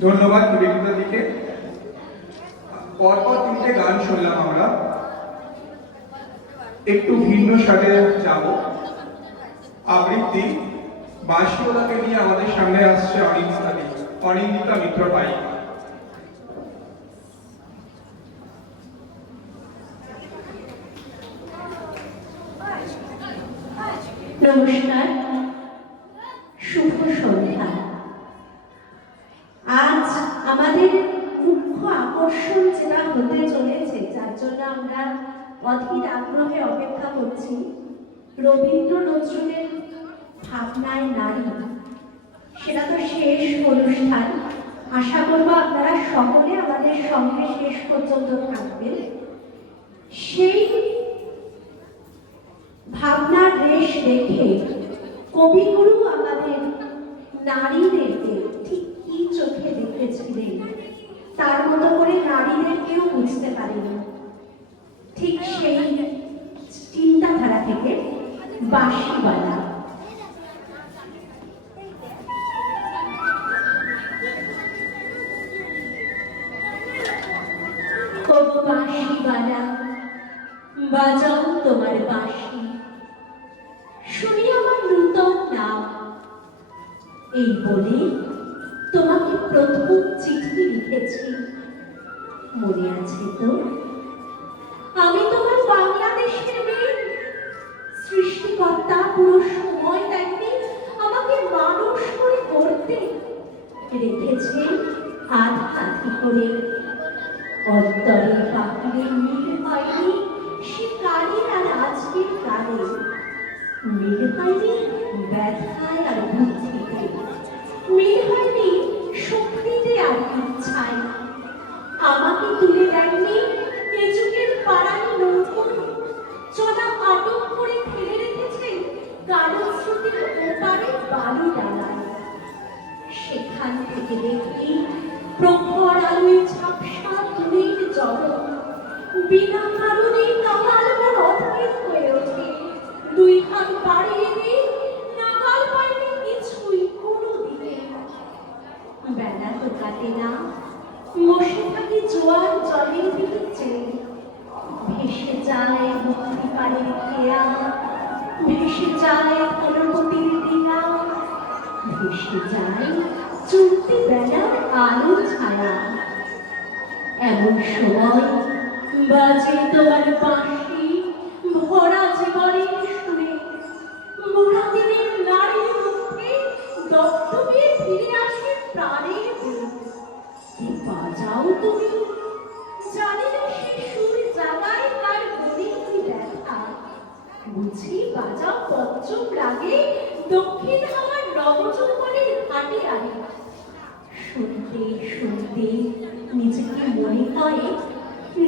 ধন্যবাদ নিবেদিতা দিকে। পরপর তিনটে গান শুনলাম আমরা, একটু ভিন্ন স্বাদে যাব। আবৃত্তি বাঁশিওয়ালাকে নিয়ে আমাদের সামনে আসছে অনিন্দিতা মিত্র পাই। নমস্কার, শুভ সন্ধ্যা। আজ আমাদের মুখ্য আকর্ষণ যেটা হতে চলেছে, যার জন্য আমরা অধীর আগ্রহে অপেক্ষা করছি, রবীন্দ্র নজরুলের ভাবনায় নারী। সেটা তো শেষ অনুষ্ঠান। আশা করব আপনারা সকলে আমাদের সঙ্গে শেষ পর্যন্ত থাকবেন। সেই ভাবনার রেশ দেখে কবিগুরু আমাদের নারীদেরকে ঠিক কি চোখে দেখেছিলেন, তার মতো করে নারীদেরকেও বুঝতে পারেনি। ঠিক সেই চিন্তাধারা থেকে বাঁশিওয়ালা। বাঁশিওয়ালা বাজাও তোমার বাঁশি, শুনি আমার নূতন নাম। এই বলে তোমাকে প্রথম চিঠি লিখেছি, মনে আছে তো? আমি তোমার বাংলাদেশের মেয়ে। সৃষ্টিকর্তা পুরো সময় দেখবে আমাকে মানুষ করে গড়তে রেখেছে আধা আধি করে। অন্তরে বাহিরে মিল হয়নি সে কালের আর আজকের কালে, মিল হয়নি ব্যথায় আর বুদ্ধিতে, মিল হয়নি শক্তিতে আর ইচ্ছায়। আমাকে তুলে দেননি এ যুগের পাড়ার নৌকো, চলা আটক করে ফেলে রেখেছেন কালো স্রোতের ওপারে বালু ডালায়। সেখান থেকে দেখি প্রখর আলোয় ঝাপসা দূরের জগৎ, বিনা কারণে কাঙাল মন অধীর হয়ে ওঠে। দুই হাত বাড়িয়ে দিই, নাগাল পায়নি কিছুই কোনো দিকে। বেলা তো কাটে না, বসে থাকি জোয়ার জলের দিকে চেয়ে। ভেসে যায় মুক্তি পাড়ের খেয়া, ভেসে যায় ফলবতীর দিনা, ভেসে যায় চলতি বেলার আলো ছায়া। এমন সময় বাজে তোমার বাঁশি ভরা জীবনের সুরে। মোরা দিনের নারীর মধ্যে দপ্তবে ফিরে আসে প্রাণের রূপ। কি বাজাও তুমি, জানি না সে সুর জাগায় তার মনে কি ব্যথা। বুঝি বাজাও পঞ্চম রাগে দক্ষিণ হাওয়ার নবযৌবনের ঘাটে আনে। শুনতে শুনতে নিজেকে মনে হয়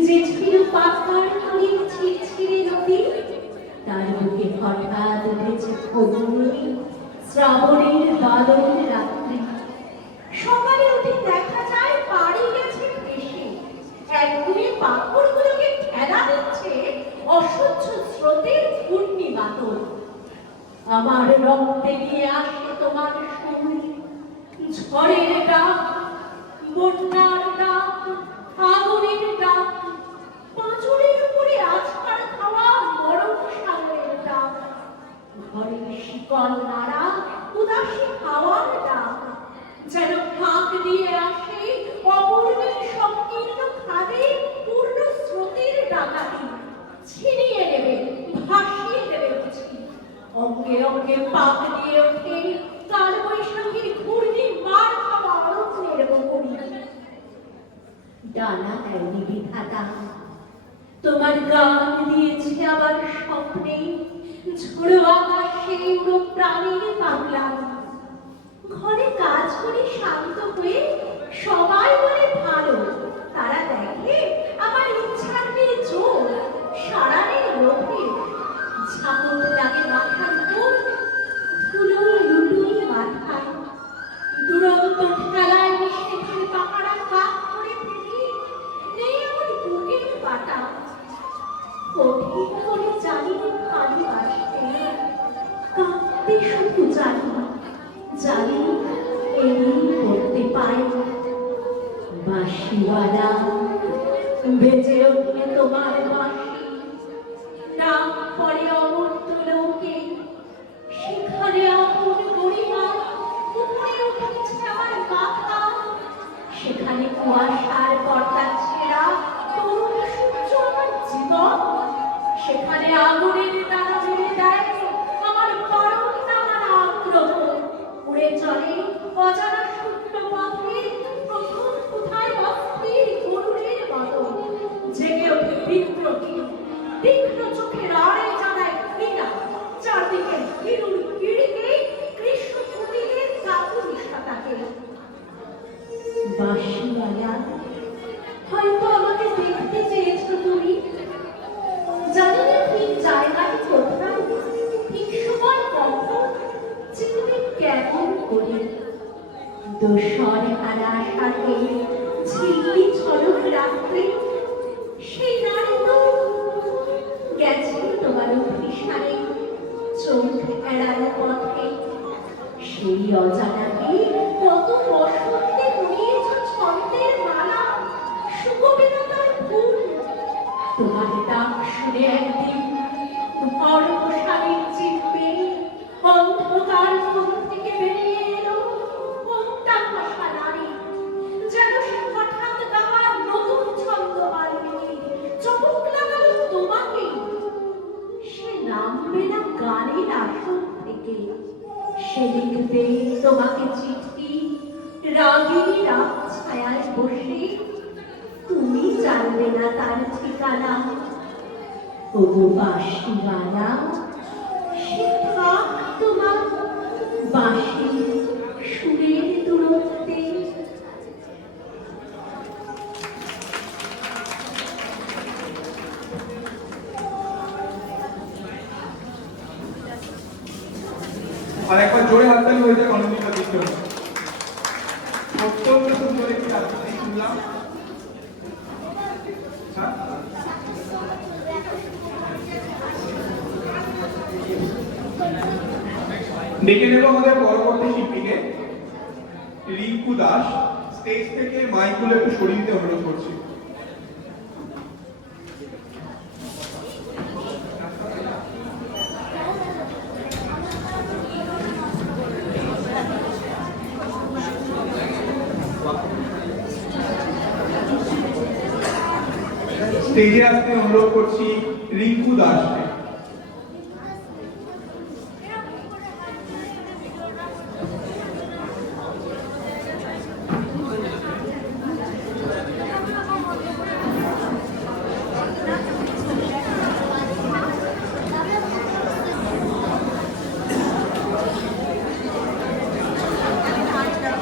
যে ছিল পাতার ফুলের ছিড়ছিড়ে নদী, তার বুকে হঠাৎ উঠেছে খবরে শ্রাবণের বাদল রাত্রি। সকালে উঠে দেখা যায় বাড়ি গেছে ভেসে, একদিনে পাথরগুলোকে ঠেলা দিচ্ছে অসহ্য স্রোতের ঘূর্ণিবাদল। আমার রক্তে নিয়ে আসে তোমার সুর, ঝড়ের ডাক, বন্যার ডাক, আগুনের ডাক, পাঁচরের উপরে আজকার খাওয়া মরণ সাগরের ডাক, ঘরের শিকল নাড়া উদাসী হাওয়ার ডাক, যেন ফাঁক দিয়ে আসে অপূর্বের সংকীর্ণ খাদে পূর্ণ স্রোতের ডাকাতি। ছিনিয়ে নেবে, ভাসিয়ে দেবে বুঝি। অঙ্গে অঙ্গে পাক দিয়ে ওঠে কাল বৈশাখীর ঘূর্ণি মার খাওয়া অরণ্যের বকুনি। ডানা দেয়নি বিধাতা, তোমার গান দিয়েছে আবার স্বপ্নে। ঝোড়ো আকাশে উড়ো প্রাণীর পাগলা। ঘরে কাজ করে শান্ত হয়ে সবাই বলে ভালো, তারা দেখে আমার ইচ্ছার নেই জোর। সারানের লোভে ঝাপট লাগে মাথার উপর, ধুলো লুটুই মাথায়। দুরন্ত ঠেলায় নিষেধের পাহারা কাক করে ফেলি, নেই আমার বুকের পাটা। কঠিন করে জানি ভালোবাসতে, কাঁদতে শুধু জানি, জানি এই বাঁশিওয়ালা বেজে উঠলে তোমার বাঁশি, ডাক পড়ে অমূর্ত লোকে, সেখানে আপন গরিমা উপরে উঠেছে আমার মাথা, সেখানে কুয়াশার পর্দা ছেঁড়া তরুণ সূর্য আমার জীবন, সেখানে আগুনের তারা জেলে দেয় আমার বারণ আমার আগ্রহ, উড়ে চলে অজানা শূন্য পথে প্রথম কোথায় অস্থির গরুরের মতো, জেগে ওঠে বিদ্রোহী তীক্ষ্ণ চোখের আড়ে জানায় ঘৃণা, চারদিকে হিরুর হিড়িকে কৃষ্ণ কুটিলের কাপুরুষতাকে। বাঁশিওয়ালা, হয়তো আমাকে দেখতে চেয়েছো তুমি, জানি না ঠিক জায়গাটি কোথায়, ঠিক সময় কখন, যে তুমি কেমন করে দোসর হারা সাথে ঝিল্লি ঝলক রাত্রে, সেই নারী তো গেছে তোমার অভিসারে চোখ এড়ানো পথে, সেই অজানাকে কত বসন্তে বুনিয়েছ ছন্দের মালা, সুকবিতার ফুল, তোমার ডাক শুনে একদিন ঘর পোষাবের চিপে অন্ধকার মন থেকে বেরিয়ে এলো কোনটা ভাষা নারী, যেন সে হঠাৎ গাওয়ার নতুন ছন্দ বাড়িয়ে চমক লাগালো তোমাকে, সে নামবে না গানের আসন থেকে, সে লিখবে তোমাকে চিঠি রাগী রাত ছায়ায় বসে, তুমি জানবে না তার ঠিকানা। ওগো বাঁশিওয়ালা, সে থাক তোমার বাঁশি সুরের দূরত্বে। আর একবার জোরে হাততালি হয়ে যায় অনন্যিকা দিতে হবে। অত্যন্ত সুন্দর একটি আবৃত্তি শুনলাম। ডেকে নেব আমাদের পরবর্তী শিল্পীকে, রিঙ্কু দাস। স্টেজ থেকে মাইকগুলো একটু সরিয়ে দিতে অনুরোধ করছি। স্টেজে আসতে অনুরোধ করছি রিঙ্কু দাসকে।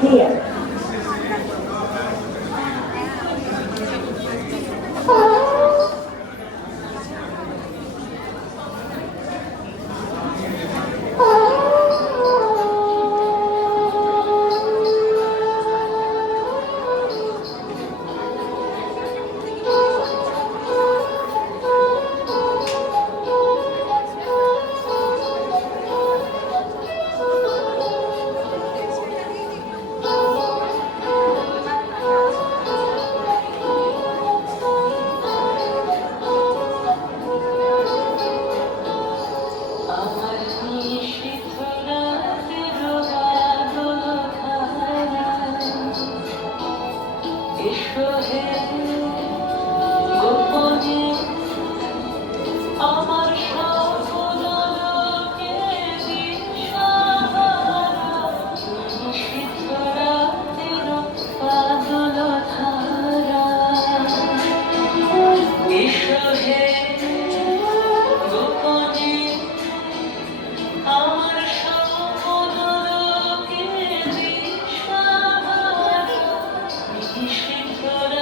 Here. She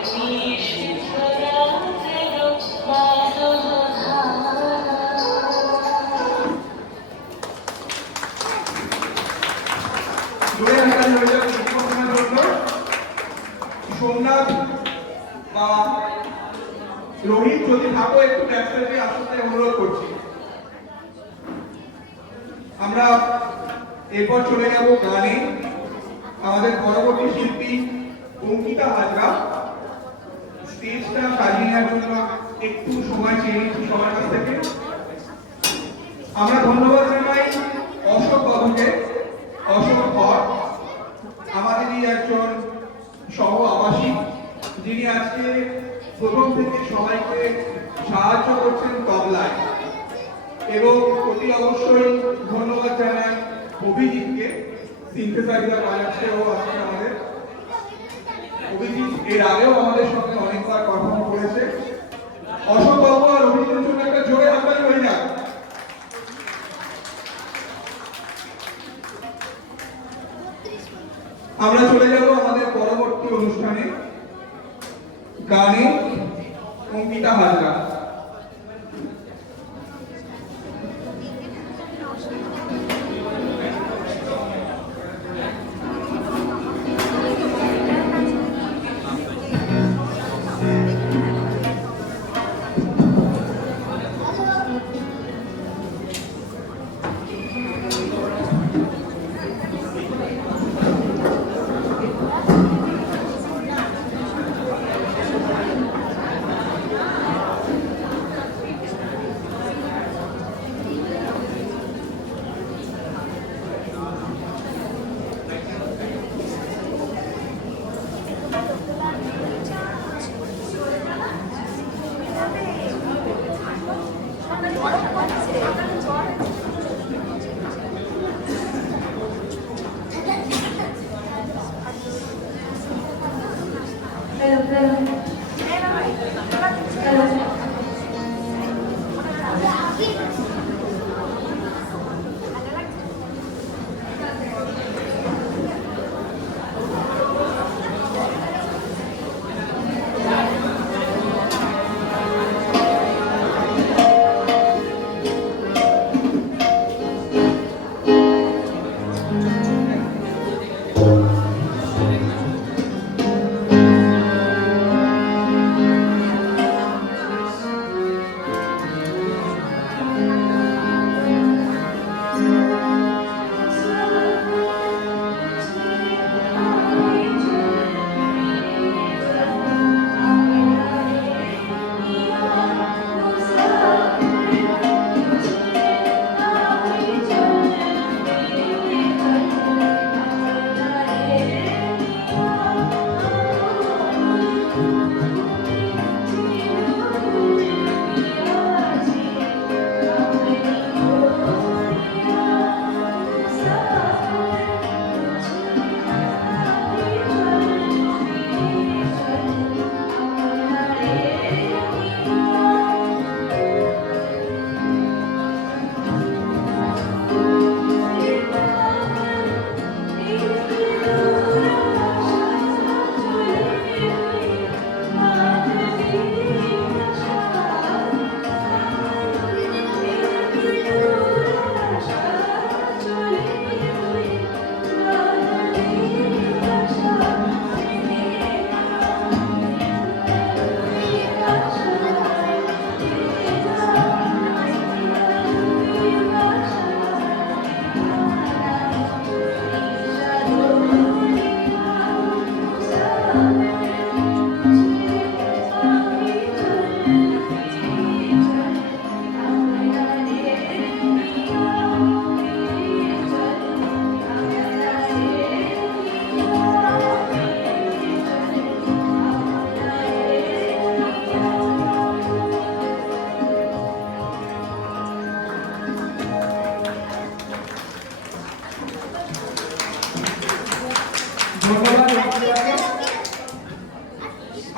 জোরে হাতালি হয়ে যাবে উদ্বোধনের জন্য সোমনাথ বা রোহিত যদি থাকো একটু ব্যাকস্টেজে আসতে অনুরোধ করছি। আমরা এরপর চলে যাব গানে। আমাদের পরবর্তী শিল্পী অঙ্কিতা হাজরা স্টেজটা সাজিয়ে নেওয়ার জন্য একটু সময় চেয়ে নিচ্ছি সবার কাছ থেকে। আমরা ধন্যবাদ জানাই অশোক বাবুকে, অশোক ভট আমাদেরই একজন সহ আবাসিক, যিনি আজকে প্রথম থেকে সবাইকে সাহায্য করছেন তবলায়। এবং অতি অবশ্যই ধন্যবাদ জানাই অভিজিৎকে, সিনথেসাইজার বাজাচ্ছে ও আজকে আমাদের। অভিজিৎ এর আগেও আমাদের সঙ্গে অনেকবার পারফর্ম করেছে। অশোক বাবু আর অভিজিতের জন্য একটা জোরে হাততালি হয়ে যাক। আমরা চলে যাব আমাদের পরবর্তী অনুষ্ঠানে, গানে অঙ্কিতা হাজরা।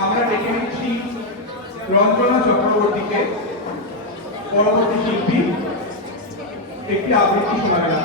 আমরা ডেকে নিচ্ছি রঞ্জনা চক্রবর্তীকে, পরবর্তী শিল্পী, একটি আবৃত্তি শোনাবেন।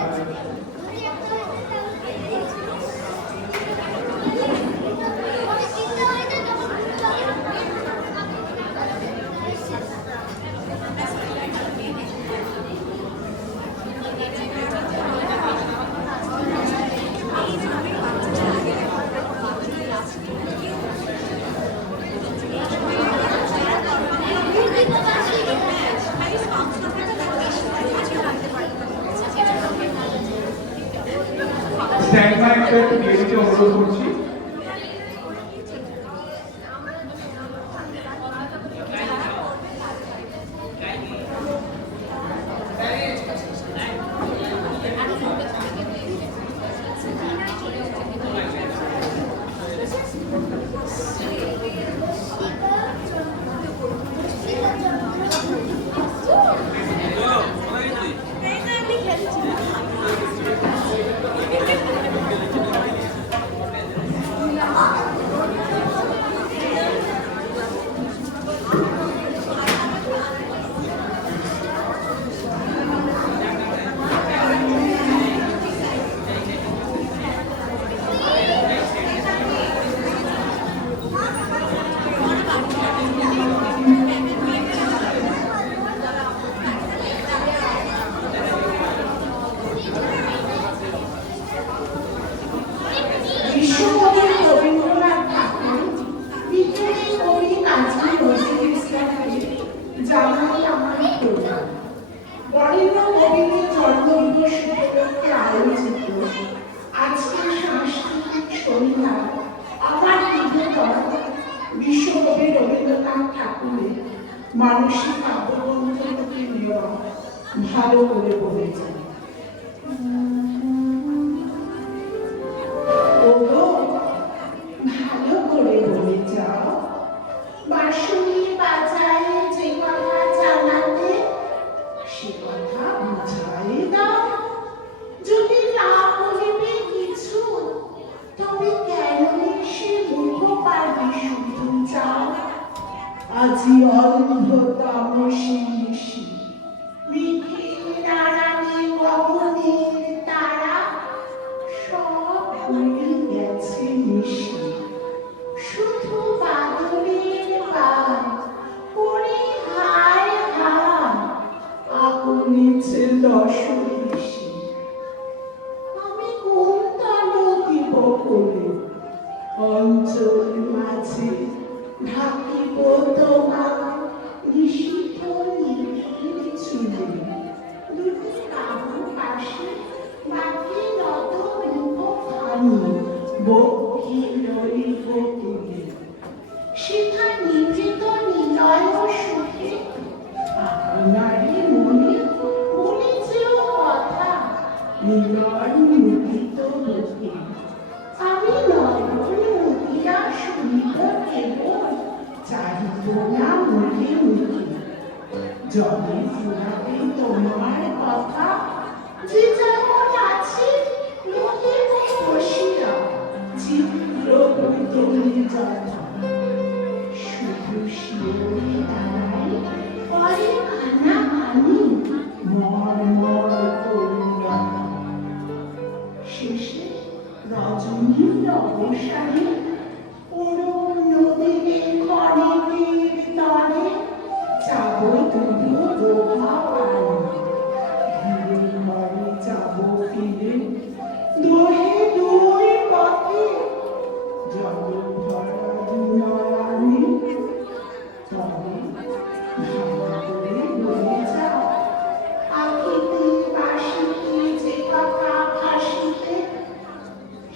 বিশ্বকবি রবীন্দ্রনাথ ঠাকুরের মানসিক কাব্যগ্রন্থকে নেওয়া ভালো করে বলেছেন। ওগো, ভালো করে বলে যাও, বাঁশি বাজায় যে কথা জানাতে সে কথা বুঝাই দাও। যদি না বলিবে কিছু, তবে কেন সে মুখ পারবে শুধু চাও। আজি অন্ধ তামসী নিশি, বিঘিন নারানে গগনের তারা, সব ভুলে গেছে নিশি। শুধু বাদলের গান করে হায় হায়, আগুনেছে দশরিষি। আমি কোন তল দিব করে, অঞ্চল মাঝে ঢাকিব তোমার নিষিদ্ধ নিবিড় চুলে। দুটি বাহু পাশে বাকি নত রূপখানি বক্ষে লইব তুলে। সেটা নিভৃত নিলয় সুখে আপনারই মনে মনে যেও কথা নিলয় মুদিত বুকে। আমি নয়ন মুদিয়া শুনিব কেবল, চাহিব না মুখে মুখে। জলে ফুরাবে তোমার কথা, যে যেমন আছে রহিব বসিয়া চিত্র তুমি যথা। শুধু শিওরে দাঁড়াই করে কানাকানি, মর মর করিয়া। শেষে রজনীর অবসানে অরুণ নদীরে ক্ষণিকের তরে যাব তুলো দোহা পানি। ধীরে ঘরে যাব ফিরে দোহে দুই পথে, জল ভরা দুনয়নে। তবে ভালো করে বলে যাও, আখিতে বাঁশিতে যে কথা ভাসিতে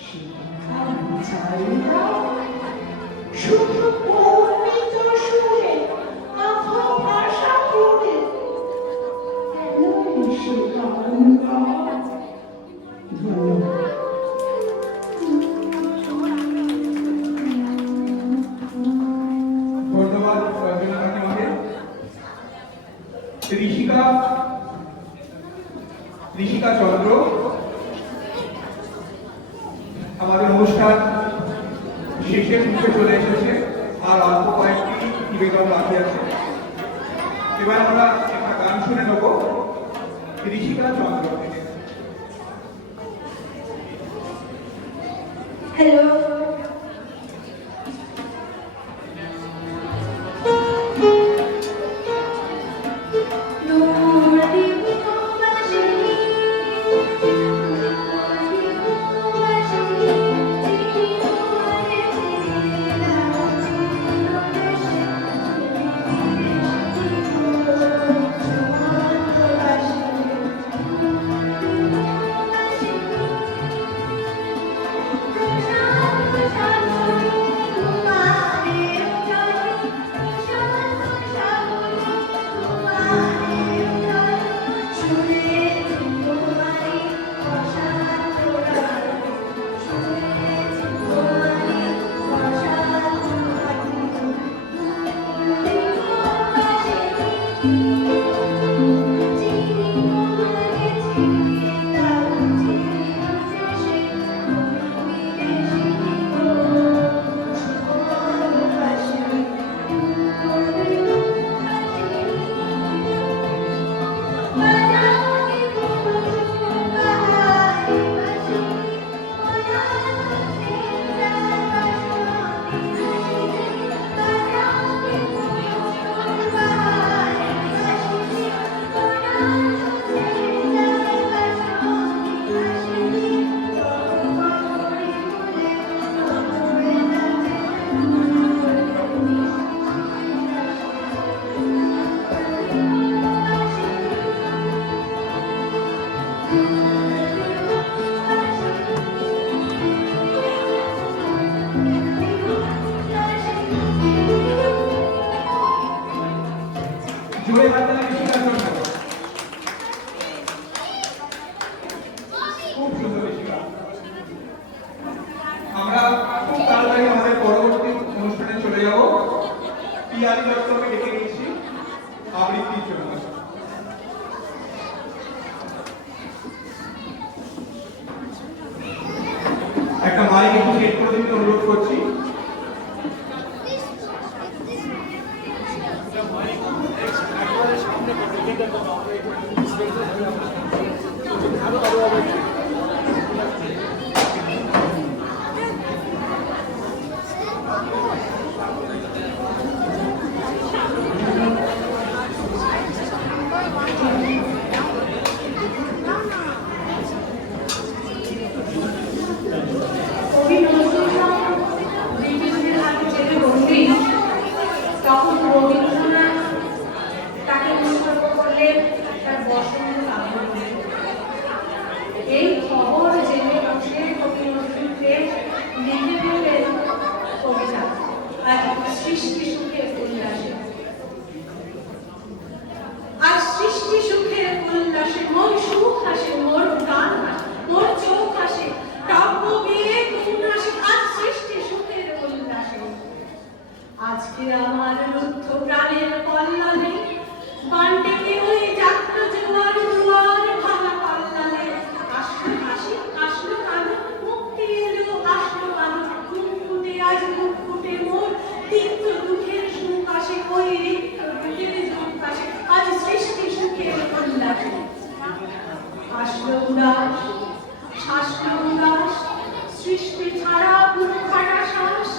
সে কথা বুঝাই দাও। শুধু কর্ণিত সুরে আখ ভাষা করে কেন এসে গান গাও। ধন্যবাদ। ধন্যবাদ রঞ্জনা কাকিমাকে। ঋষিকা চন্দ্র আমাদের অনুষ্ঠান শেষের মুখে চলে এসেছে, আর অল্প কয়েকটি নিবেদন বাকি আছে। এবার আমরা একটা গান শুনে নেব ঋষিকা চন্দ্র থেকে। হ্যালো, পিয়ালি দত্তকে ডেকে নিচ্ছি আবৃত্তির জন্য। একটা মাইক একটু সেট করে দিতে অনুরোধ করছি। কবি নজরুল ব্রিটিশদের হাতে জেলে বন্দী, তখন রবীন্দ্রনাথ তাকে উৎসর্গ করলেন তার বসন্ত কাব্য। এই খবর জেনে বসে কবি নজরুল দেব লিখে ফেললেন কবিতা আর সৃষ্টি সুখের উল্লাসে। আর সৃষ্টি সুখের উল্লাসে মোর সুখ হাসে, মোর গান হাসে, মোর চোখ হাসে, কাব্য বিয়ে গুণ হাসে, আজ সৃষ্টি সুখের উল্লাসে। আজকে আমার রুদ্ধ প্রাণের কল্যাণে বান্টে ওই যাত্রা জোয়ার দুয়ার ভাঙা কল্যাণে আসলো হাসি, আসলো কানো, মুক্তি এলো, আসলো কানো, মুকুটে আজ মুকুটে মোর তিক্ত দুঃখের সুখ আসে, ওই রিক্ত দুঃখের সুখ আসে, আজ সৃষ্টি সুখের উল্লাসে। আসলো উদাস, শাসলো উদাস, সৃষ্টি ছাড়া পুরখানা শ্বাস,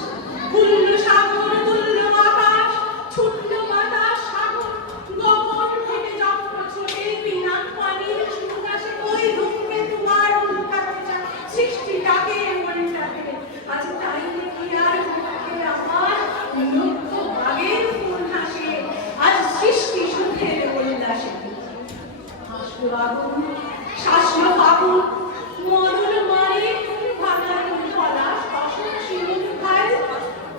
তুল্য সাগর তুল্য আকাশ, ছুটল বাতাস সাগর, গগন থেকে যত্ন ছোটে পিনাক পানির সুখ আসে, ওই রূপে তোমার উল্কাতে যায়, সৃষ্টিটাকে মনটাকে আজ তাই কি আর মুখে আমার লক্ষ্য বাগের ফুল হাসে, আজ সৃষ্টি সুখের উল্লাসে। হাসলো আগুন, শাসলো ফাগুন, মরুল মারে ভাঙার পলাশ, অসুর শিমুল খায়,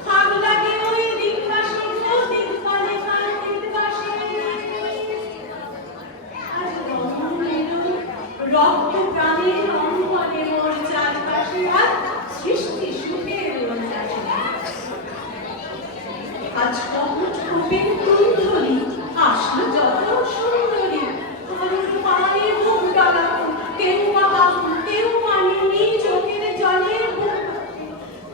খাগ লাগে ওই দিগবাসে, ও দিগপালে কার দিগবাসে। আজ রমণ এলো, রক্ত প্রাণের অঙ্গনে মোর চারপাশে, আজ সৃষ্টি সুখের উল্লাসে। আজ কপট রূপের কুণ্ডলী, আসলো যত সুন্দরী, করুণ পানে মুখ ডালাকুন, কেউ বা বাকুন, কেউ মানিনি চোখের জলের বুক,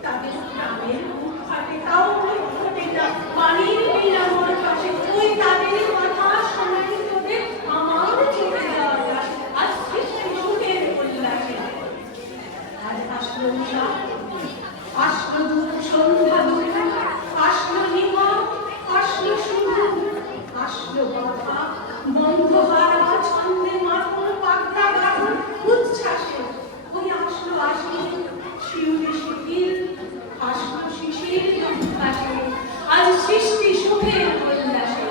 তাদের প্রাণের বুক ফাটে, তাও মুখ ফোটে না, পানির বিনা মোর পাশে, ওই তাদের কথা শোনাই তোদের আমার চোখে যাওয়ার আসে, আজ সৃষ্টি সুখের উল্লাসে। আজ আসলো উষা, আসলো সন্ধ্যা দুর্গা, আসলো নিমা, আসলো শুভ, আসলো বাধা, বন্ধ হারা ছন্দে মাথন পাগড়া গাঠন উচ্ছ্বাসে, ওই আসলো আসি শিউরে শিথিল, আসলো শিশির উদ্ভাসে, আজ সৃষ্টি সুখের উল্লাসে।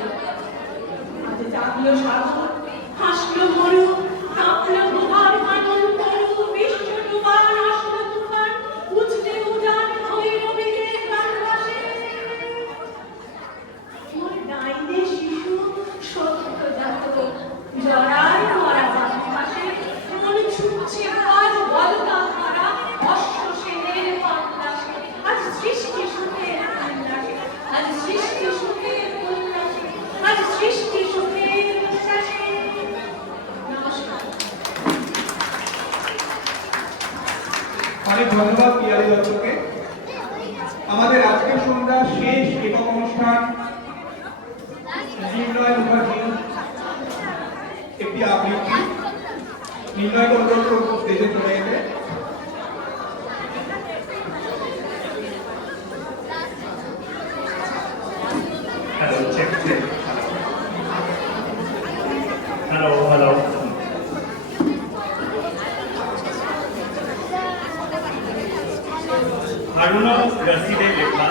আজ জাগলো সাগর, হাসলো মরু, কাঁপলো প্রভার কানন তরু, বিশ্ব ডুবান আসলো তুফান, উঠলে উজান ভৈরবীদের প্রাণবাসে। মোর ডাইনে শিশু সত্যজাত, জরায় মরা বাতাসে, মন ছুটছে আজ বলকা হারা, অশ্ব সেনের পাদলাসে, আজ সৃষ্টি সুখের উল্লাসে, আজ সৃষ্টি সুখের উল্লাসে, আজ সৃষ্টি সুখের উল্লাসে। নমস্কার। অনেক ধন্যবাদ পিয়ালি দত্তকে। আমাদের আজকের সন্ধ্যা শেষ একক অনুষ্ঠান নির্ণয় মুখার্জি একটি আবৃত্তি। নির্ণয়কে অনুরোধ করব স্টেজে চলে যেতে। Hello, check, check. Hello, hello. Haruna রশিদের লেখা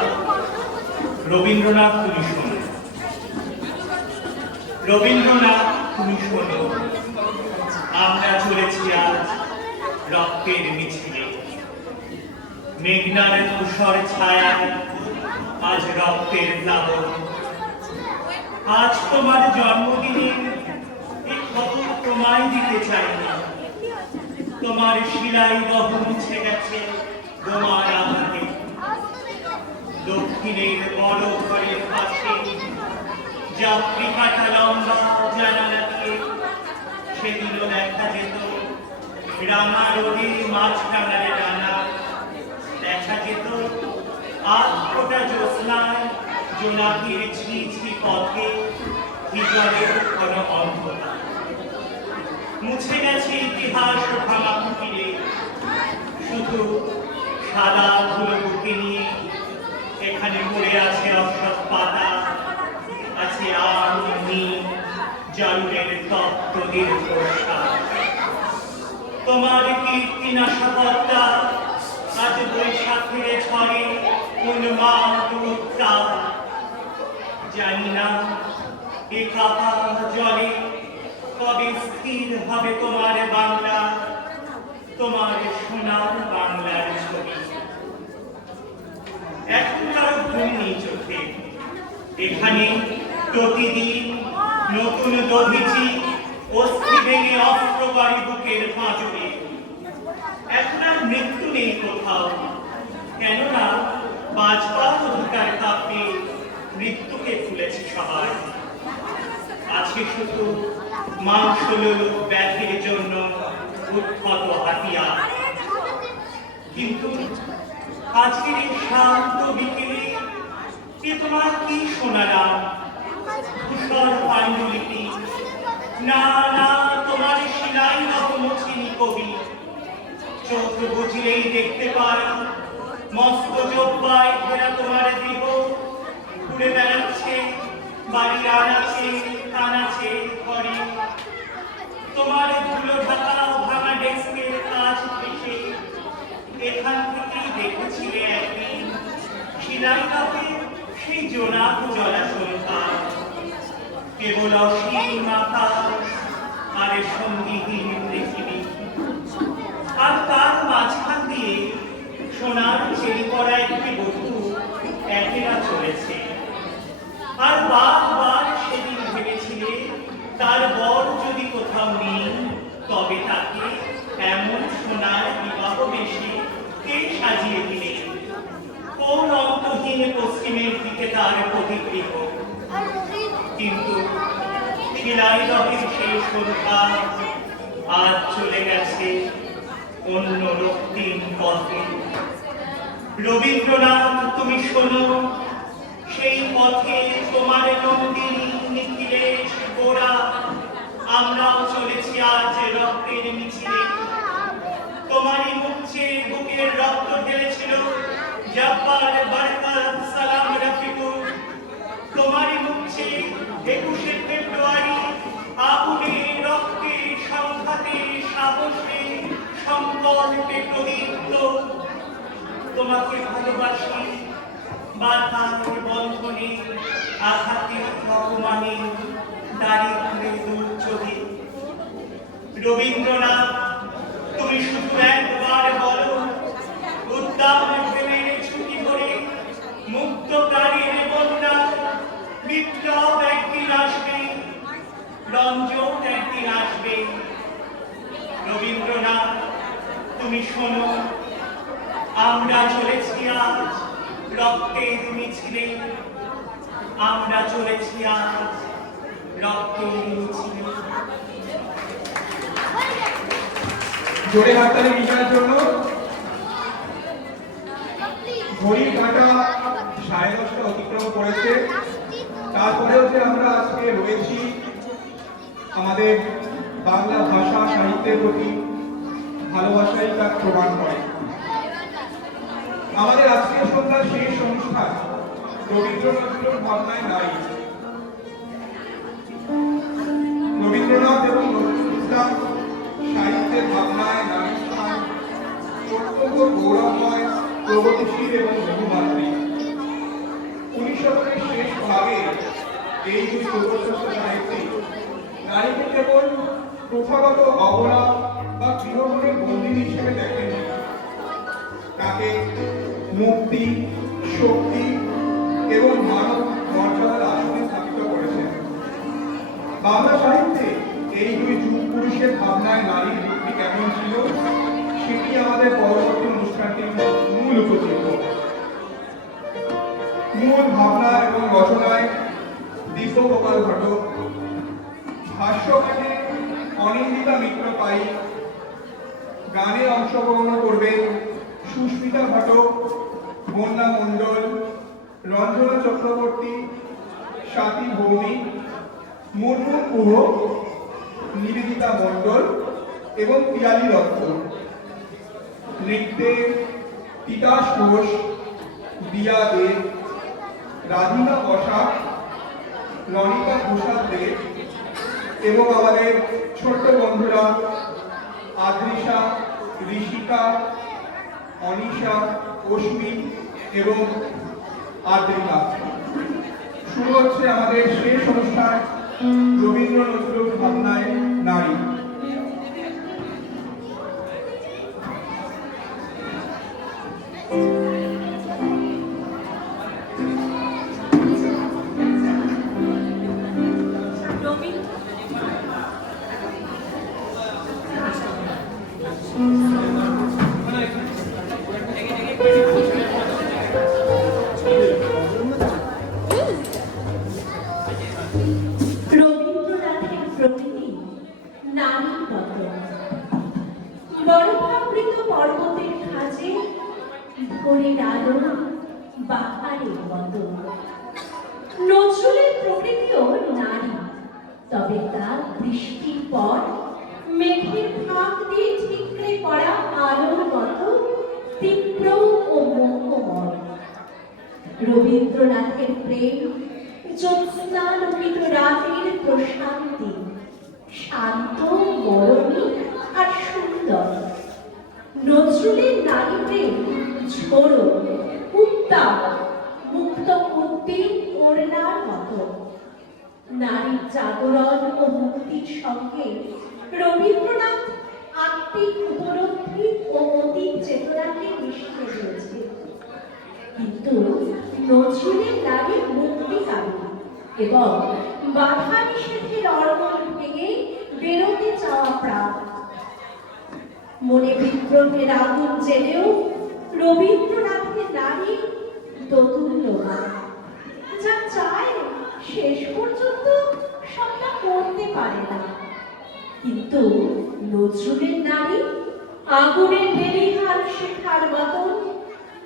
রবীন্দ্রনাথ তুমি শোনো। রবীন্দ্রনাথ তুমি শোনো, আমরা চলেছি আজ রক্তের মিছিলে। মেঘনার ধূসর ছায়া আজ রক্তের প্লাবন। আজ তোমার জন্মদিনে এই খবর তোমায় দিতে চাই না। তোমার শিলাই বহ মুছে গেছে তোমার আঘাতে। দক্ষিণের বড় ঘরের পাশে যাত্রী কাটা লম্বা জানালা দিয়ে সেদিনও দেখা যেত রাঙা রোদে মাছ টাঙালে ডানা, দেখা যেত আধ ফোটা জ্যোৎস্নায় জোনাকির ঝিঝি পথে হিজলের ঘন অন্ধকার। মুছে গেছে ইতিহাস ভাঙা কুটিরে, শুধু সাদা ধুলো বুকে নিয়ে এখানে পড়ে আছে অশ্বত্থ পাতা, আছে আম নিম জারুলের তপ্ত দীর্ঘশ্বাস। তোমার কীর্তি নাশকতা আজ বৈশাখের ঝড়ে উন্মাদ উত্তাপ। জানি না এ কাপা জলে কবে স্থির হবে তোমার বাংলা, তোমার সোনার বাংলার ছবি। এখন কারো ঘুম নেই চোখে, এখানে প্রতিদিন নতুন দধিচি অস্থি ভেঙে অস্ত্র বাড়ি বুকের পাঁজরে। এখন আর মৃত্যু নেই কোথাও, কেননা বাঁচবার অধিকার কাঁপে মৃত্যুকে ভুলেছে সবাই। আছে শুধু মাংসলোল ব্যাধির জন্য উৎক্ষত হাতিয়ার। কিন্তু আজকের এই শান্ত বিকেলে এ তোমার কি শোনালাম? ধূসর পাণ্ডুলিপি, না না তোমার শিলাই নবমোছিনি কবি। চোখ বুঝলেই দেখতে পাই মস্ত জব্বায় ঘেরা তোমার দেহ ঘুরে বেড়াচ্ছে বাড়ির আনাচে কানাচে ঘরে। তোমার ধুলো ঢাকা ভাঙা ডেস্কের কাজ থেকে এখান থেকেই দেখেছিলে একদিন শিলাই কাপে সেই জোনাক জলাশঙ্কা। কেবল অসীম আকাশ আর সঙ্গীহীন পৃথিবী, আর তার মাঝখান দিয়ে সোনার চেরি পড়া একটি বধূ একেরা চলেছে। আর বারবার সেদিন ভেবেছিলে তার বর যদি কোথাও নেই, তবে তাকে এমন সোনার বিবাহ বেশে কে সাজিয়ে দিলে? কোন অন্তহীন পশ্চিমের দিকে তার প্রতিগৃহ। কিন্তু শিলাই রঙের সেই সন্ধ্যা আজ চলে গেছে অন্য রক্তিম পথে। রবীন্দ্রনাথ তুমি শোনো, সেই পথে তোমার নন্দিনী নিখিলেশ গোরা আমরাও চলেছি আজ রক্তের মিছিলে। তোমারই মুখে বুকের রক্ত ঢেলেছিল জব্বার বরকত সালাম রফিকুর। তোমারই মুখে 21শে ফেব্রুয়ারি আগুনে রক্তে সংঘাতে সাহসে সংকল্পে প্রদীপ্ত। তোমাকে ভালোবাসি বাধার বন্ধনে, আঘাতে অপমানে, দারিদ্র্যে দুর্যোগে। রবীন্দ্রনাথ তুমি শুধু একবার বলো, উদ্যান প্রেমের ছুটি ধরে মুক্ত প্রাণীর বন্যা। বিপ্লব একদিন আসবে, রঞ্জন একদিন আসবে। রবীন্দ্রনাথ তুমি শোনো, আমরা চলেছি আজ রক্তের মিছিলে, আমরা চলেছি আজ রক্তের মিছিলে। জোরে হাততালি বিজয়ের জন্য। ঘড়ির কাঁটা 10:30 অতিক্রম করেছে। তারপরেও যে আমরা আজকে রয়েছি, আমাদের বাংলা ভাষা সাহিত্যের প্রতি ভালোবাসাই তার প্রমাণ করে। আমাদের আজকের সন্ধ্যার শেষ অনুষ্ঠান রবীন্দ্র নজরুলের ভাবনায় নাই। রবীন্দ্রনাথ এবং নজরুল ইসলাম সাহিত্যের ভাবনায় নারী স্থান অত্যন্ত গৌরবময়, প্রগতিশীল এবং বহুমাত্রিক। 19 শতকের শেষ ভাগে এই দুই প্রগতিশীল সাহিত্যিক নারীকে কেবল প্রথাগত অবলা বা গৃহবধূর বন্দিনী হিসেবে দেখেননি, তাকে মুক্তি, শক্তি এবং মানব মর্যাদার আসনে স্থাপিত করেছেন। বাংলা সাহিত্যে এই দুই যুগ পুরুষের ভাবনায় নারীর রূপটি কেমন ছিল, সেটি আমাদের পরবর্তী অনুষ্ঠানটির মূল উপজীব্য। মূল ভাবনা এবং রচনায় দীপগোপাল ঘটক, ভাষ্যকারে অনিন্দিতা মিত্র পাই, গানে অংশগ্রহণ করবেন সুস্মিতা ঘটক, বন্যা মণ্ডল, রঞ্জনা চক্রবর্তী, স্বাতী ভৌমিক, মুর্মু গুহ, নিবেদিতা মণ্ডল এবং পিয়ালি দত্ত। নৃত্যে তিতাস ঘোষ, দিয়া দেব, রাধিকা বসাক, রনিতা প্রসাদ দেব এবং আমাদের ছোট্ট বন্ধুরা আদ্রিশা, ঋষিকা, অনিশা, অশ্মি এবং আদ্রিকা। শুরু হচ্ছে আমাদের শেষ অনুষ্ঠান রবীন্দ্র নজরুল ভাবনায় নারী। রবীন্দ্রনাথের প্রকৃতি নারীর মতো। বরফাবৃত পর্বতের খাঁজে ভোরের আলো বাহারের মতো। নজরুলের প্রকৃতিও নারী, তবে তার বৃষ্টির পর মেঘের ফাঁক দিয়ে ঠিকরে পড়া আলোর মতো তীব্র ও মোহময়। রবীন্দ্রনাথের প্রেম জ্যোৎস্নালোকিত রাতের প্রশান্তি, শান্ত, মরমী আর সুন্দর। নজরুলের নারী প্রেম ঝোড়ো, উত্তাপ, মুক্ত উদ্দিন ওড়নার মতো। নারীর জাগরণ ও মুক্তির সঙ্গে রবীন্দ্রনাথ আত্মিক উপলব্ধি ও অতীত চেতনাকে মিশিয়ে দিয়েছে। কিন্তু নজরুলের নারী মুক্তিকামী এবং বাধা নিষেধের অর্গল ভেঙে বেরোতে চাওয়া প্রাণ। মনে বিদ্রোহের আগুন জেলেও রবীন্দ্রনাথের নারী দোদুল্যমান, যা চায় শেষ পর্যন্ত সবটা করতে পারে না। কিন্তু নজরুলের নারী আগুনের বেরিহার শেখার মতন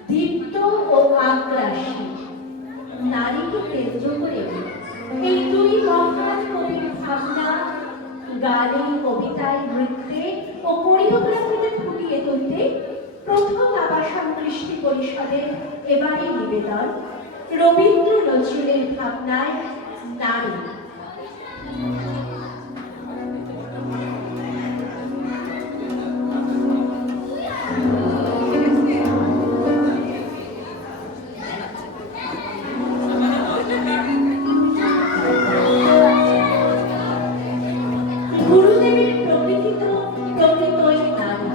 দীপ্ত ও আগ্রাসী। নারীকে কেন্দ্র করে এই দুই মহান কবির ভাবনা গানে, কবিতায়, নৃত্যে ও কোরিওগ্রাফিতে ফুটিয়ে তুলতে প্রথম আবাসন কৃষ্টি পরিষদের এবারই নিবেদন রবীন্দ্র নজরুলের ভাবনায় নারী। গুরুদেবের প্রকৃতি তো প্রকৃতই নারী।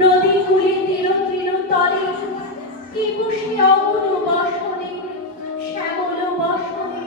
নদী কূলে তীর তৃণ তলে কি বসে অগুণ বসনে, শ্যামল বসনে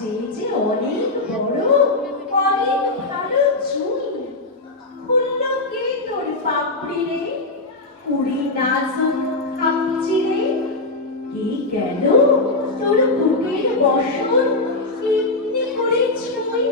সে যে অনেক বড়, অনেক ভালো চুল। খুলল কে তোর পাপড়ি রে, কুড়ি নাজুক খাপচি রে? কে গেল তোর বুকের বসন এমনি করে ছুঁই?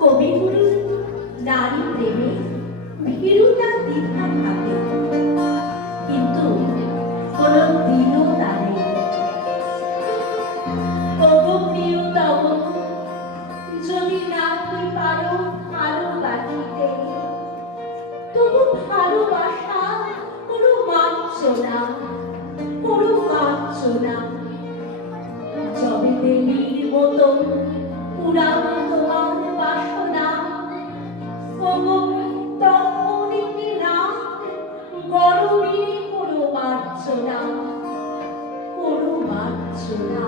কবিগুরু নারী প্রেমে ভীরুতা দ্বিধা থাকে, কিন্তু কোনো দীনতা নেই। ওগো প্রিয়তম, যদি না তুই পারো ভালোবাসিতে, তবু ভালোবাসা কোনো মার্জনা, কোনো মার্জনা। যবে বেলির মতন পুরানো তোমার বাসনা, ওগো তখনই কি রাত গরমে কোনো মার্জনা, কোনো মার্জনা।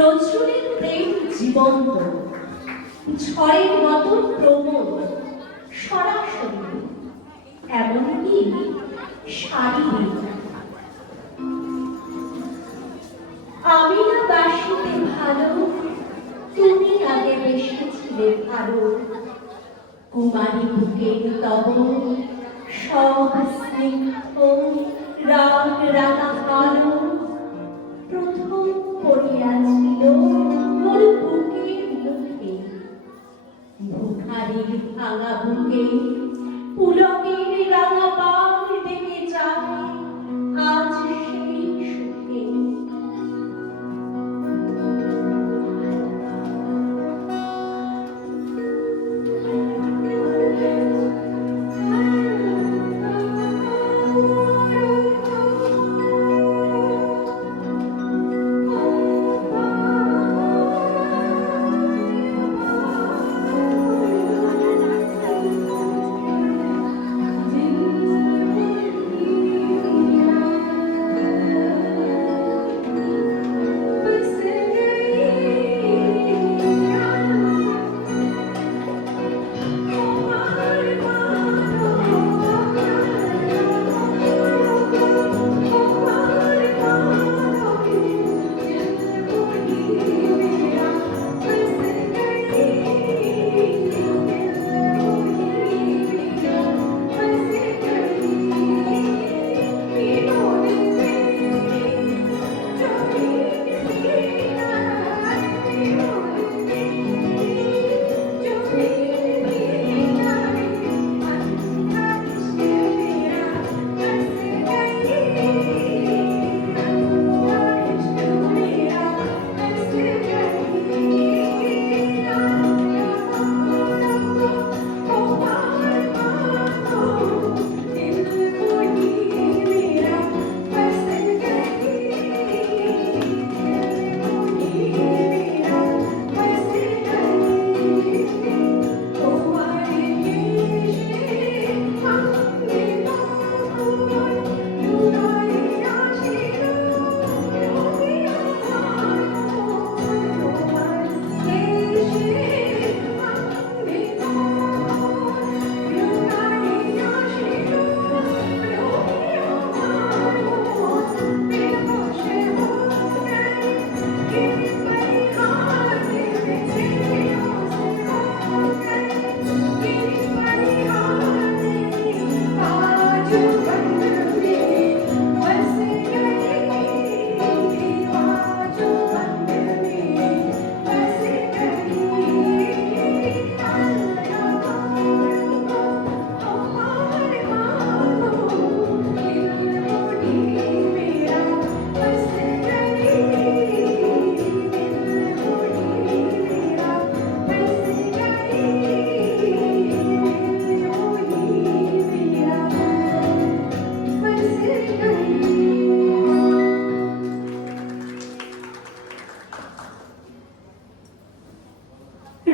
নজরুলের প্রেম জীবন্ত, ঝড়ের মতো প্রবল, সরাসরি, এমনকি শারীরিক। আমি না বাসিতে ভালো, তুমি আগে বেসেছিলে ভালো। কুমারী বুকের তব সব স্নিগ্ধ রাগ রাঙা ভালো প্রথম পড়িয়াছিল মোর বুকের মুখে। বুখারির ভাঙা বুকে পুলকের রাঙা বাঘ দেখে যায় আজ সেই সুখে।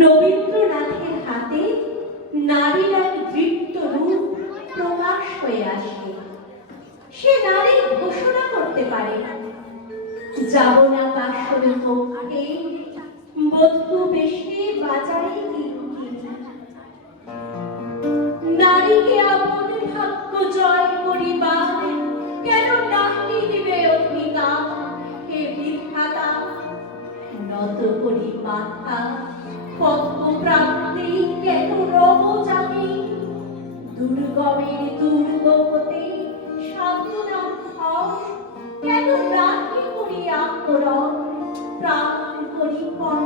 রবীন্দ্রনাথের হাতে নারীর এক দৃপ্ত রূপ প্রকাশ হয়ে আসে। সে নারী ঘোষণা করতে পারে, যাব না কাশর পক্ষে, বধূ বেশে বাজারে কিঙ্কিণী। নারীকে আপন ভাগ্য জয় করিবার কেন নাহি দিবে অধিকার? হে বিধাতা, নত করি মাথা পদ্ম প্রান্তে কেন রব জানি? দুর্গমের দুর্গমতে সাধনা হয় কেন নাহি করি আন্দোলন প্রাণ করি ফল?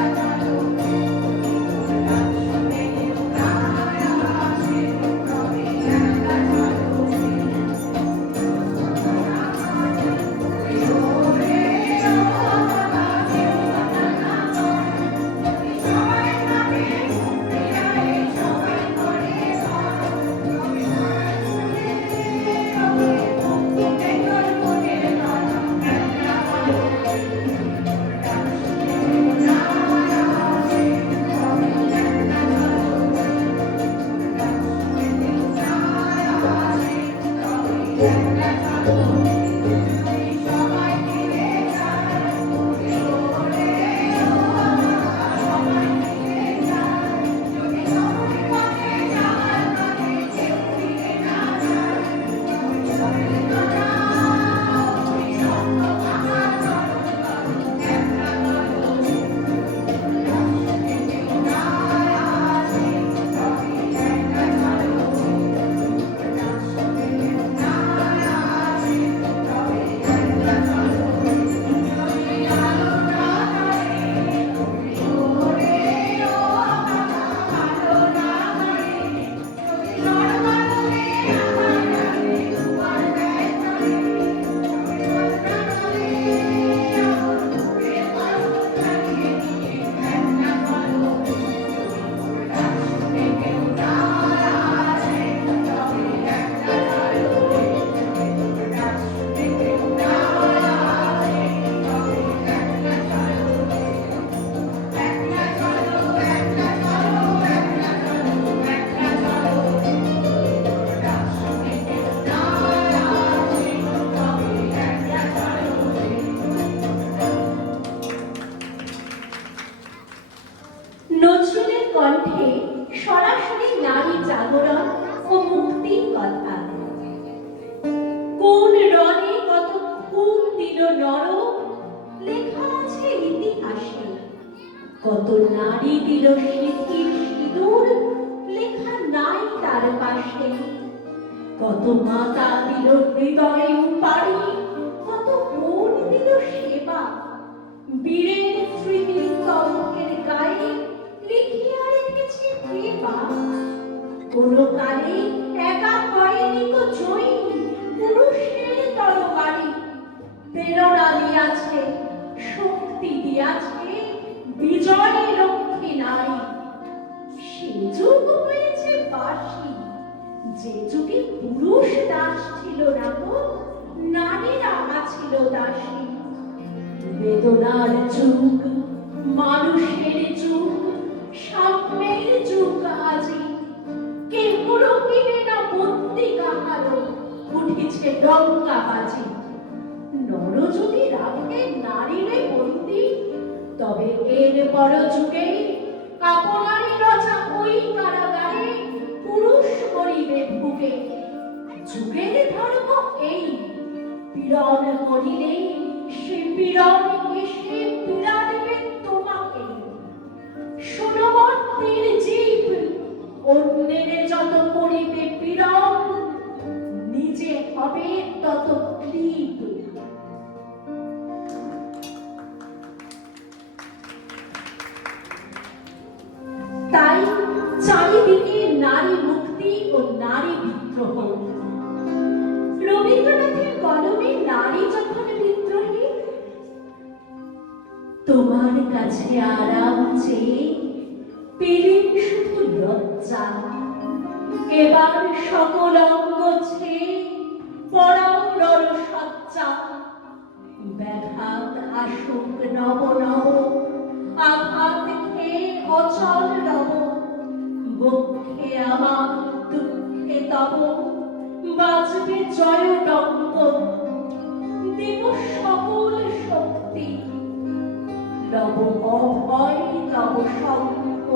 Thank you. ছিল নরক লেখা আছে ইতিহাসে, কত নারী দিল সিঁথির সিঁদুর লেখা নাই তার পাশে, কত মাতা দিল হৃদয়ে পারি, কত বোন দিল সেবা, বীরের স্মৃতির তরকের গায়ে লিখিয়া রেখেছে দেবা। কোনো কালে একা হয়নি তো জয়ী, পুরুষের তরবারি প্রেরণা দিয়াছে, শক্তি দিয়াছে, বিজয় লক্ষ্মী নারী। সে যুগ হয়েছে বাসি, যে যুগে পুরুষ দাস ছিল না গো, নারীরা ছিল দাসী। বেদনার যুগ, মানুষের যুগ, সাম্যের যুগ আজি, কেহ রকিবে না বন্দি কাহারো, উঠিছে ডঙ্কা বাজি। নর যদি রাখে নারীরে বন্দি, তবে এর পর যুগে আপনারই রচা ওই কারাগারে পুরুষ মরিবে ভুগে। যুগের ধর্ম এই, পীড়ন করিলে সে পীড়ন এসে পীড়া দেবে তোমাকে। সোনবর্তের জীব অন্যের যত করিবে পীড়ন, নিজে হবে তত ক্লীব। তাই চারিদিকে নারী মুক্তি ও নারী বিদ্রোহ। রবীন্দ্রনাথের কলমে নারী যখন বিদ্রোহী, তোমার কাছে আরাম চেয়ে পেলেন শুধু লজ্জা। এবার সকল অঙ্গ ছেয়ে পড়াও রণসজ্জা। ব্যাঘাত আসুক নব নব, আঘাত খেয়ে অচল রব। বক্ষে আমার দুঃখে তব, বাজবে জয় ডঙ্ক। দেব সকল শক্তি, লব অভয় তব শঙ্খ।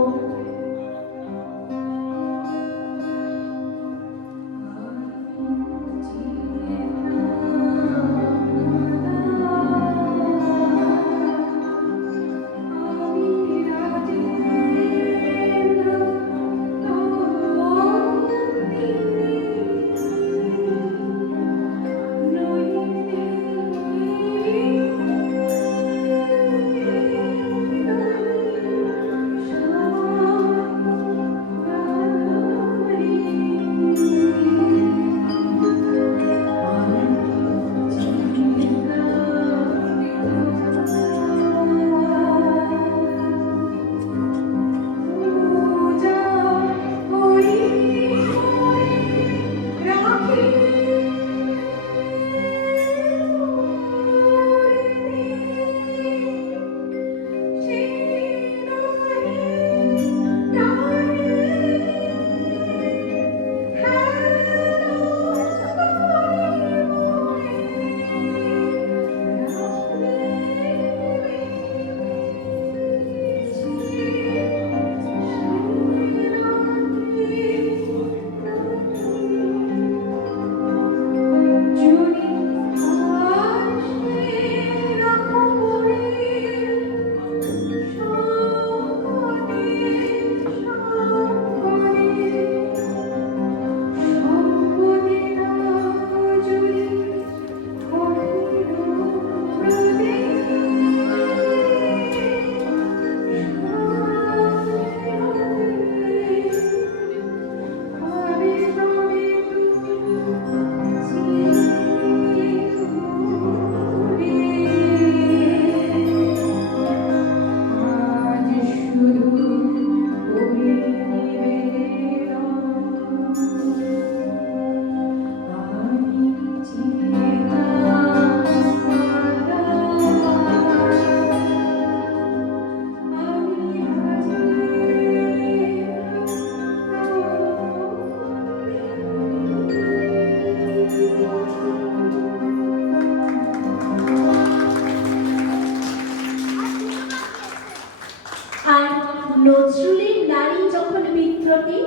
নজরুলের নারী যখন বিদ্রোহী,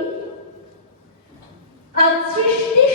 আর সৃষ্টি